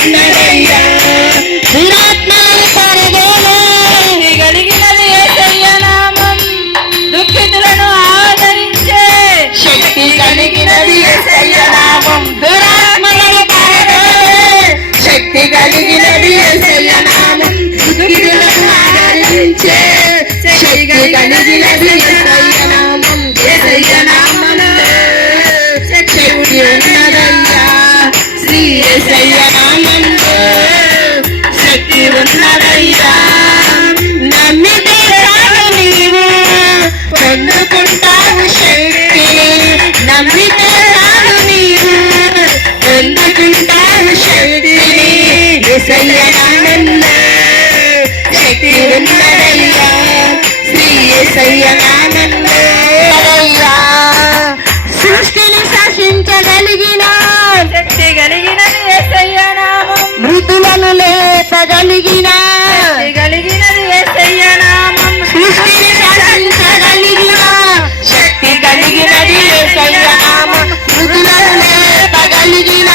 ఉన్నదయ్యా దురాత్మలను పారదోలే కలిగినది యేసయ్య నామం దుఃఖితులను ఆదరించే శక్తి కలిగినది యేసయ్య నామం దురాత్మలను పారదోలే శక్తి కలిగినది యేసయ్య నామం దుఃఖితులను ఆదరించే శక్తి కలిగినది యేసయ్య నామం యేసయ్య నామములో శక్తి ఉన్నదయ్యా శ్రీ యేసయ్య నామములో శక్తి ఉన్నదయ్యా నమ్మితే చాలు నీవు పొందుకుంటావు శక్తిని నమ్మితే చాలు నీవు పొందుకుంటావు శక్తిని యేసయ్య నామములో శక్తి ఉన్నదయ్యా శ్రీ యేసయ్య నామములో సృష్టిని శాసించగలిగిన శక్తి కలిగినది యేసయ్య నామం మృతులను లేపగలిగిన శక్తి కలిగినది యేసయ్య నామం సృష్టిని శాసించగలిగిన శక్తి కలిగినది యేసయ్య నామం మృతులను లేపగలిగిన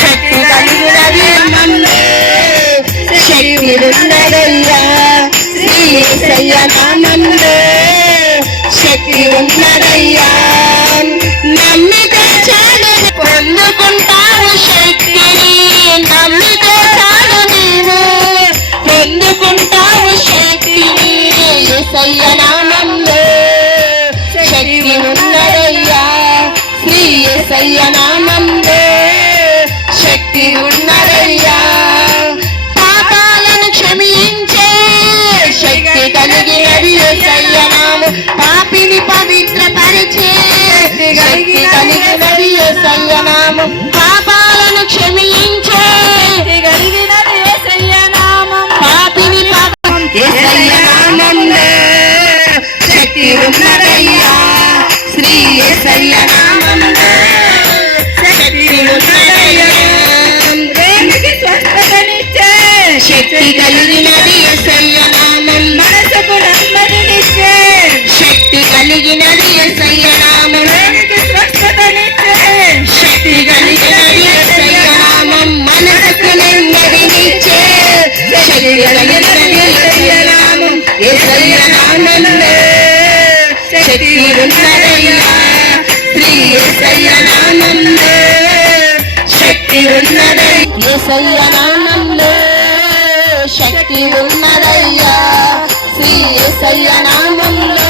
శక్తి కలిగినది నన్ను శక్తి ఉన్నదయ్యా శ్రీ యేసయ్య నామములో శక్తి ఉన్నదయ్యా నమ్మితే చాలు పొందుకుంటావు శక్తిని నమ్మితే చాలు నీవు పొందుకుంటావు శక్తిని యేసయ్య నామములో శక్తి ఉన్నదయ్యా శ్రీ యేసయ్య నామములో శక్తి ఉన్నదయ్యా పాపాలను క్షమించే శక్తి కలిగినది యేసయ్య నామం పాపిని పవిత్రపరిచే శక్తి కలిగినది యేసయ్య నామం పాపాలను క్షమించే శక్తి కలిగినది యేసయ్య నామం పాపిని యేసయ్య నామములో శక్తి ఉన్నదయ్యా శ్రీ యేసయ్య నామములో శక్తి ఉన్నదయ్యా ప్రేమికి స్వస్థతనిచ్చే శక్తి కలిగినది యేసయ్య నామం మనసుకు నెమ్మదినిచ్చే శక్తి కలిగినది యేసయ్య నామం ప్రేమికి స్వస్థతనిచ్చే శక్తి కలిగినది యేసయ్య నామం మనసుకు నెమ్మదినిచ్చే శక్తి కలిగినది యేసయ్య నామం యేసయ్య నామములో శక్తి ఉన్నదయ్యా శ్రీ యేసయ్య నామములో శక్తి ఉన్నదయ్యా యేసయ్య నామములో శక్తి ఉన్నదయ్యా శ్రీ యేసయ్య నామములో